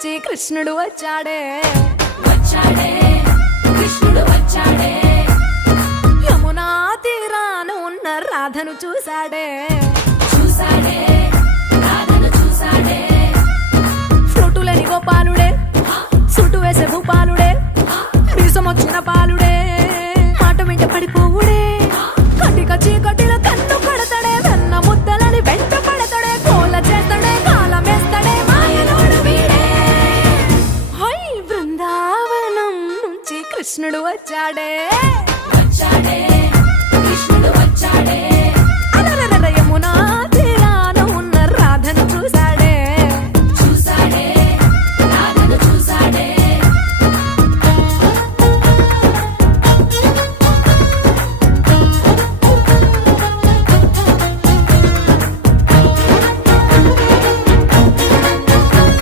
నుంచి కృష్ణుడు వచ్చాడే వచ్చాడే కృష్ణుడు వచ్చాడే యమునా తీరాన ఉన్న రాధను చూశాడే చూసాడే రాధను చూసాడే ఫ్రూటులని గోపాలుడే సుటు వేసే భూపాలుడే మీసమొచ్చిన పాలుడే మాట వెంట పడిపోవుడే కటిక చీకటిలో కన్ను కడతాడే వెన్న ముద్దలని వెంట పడతాడే కోల చేస్తాడే కాలమేస్తాడే మాయలోడు వీడే హై బృందావనం నుంచి కృష్ణుడు వచ్చాడే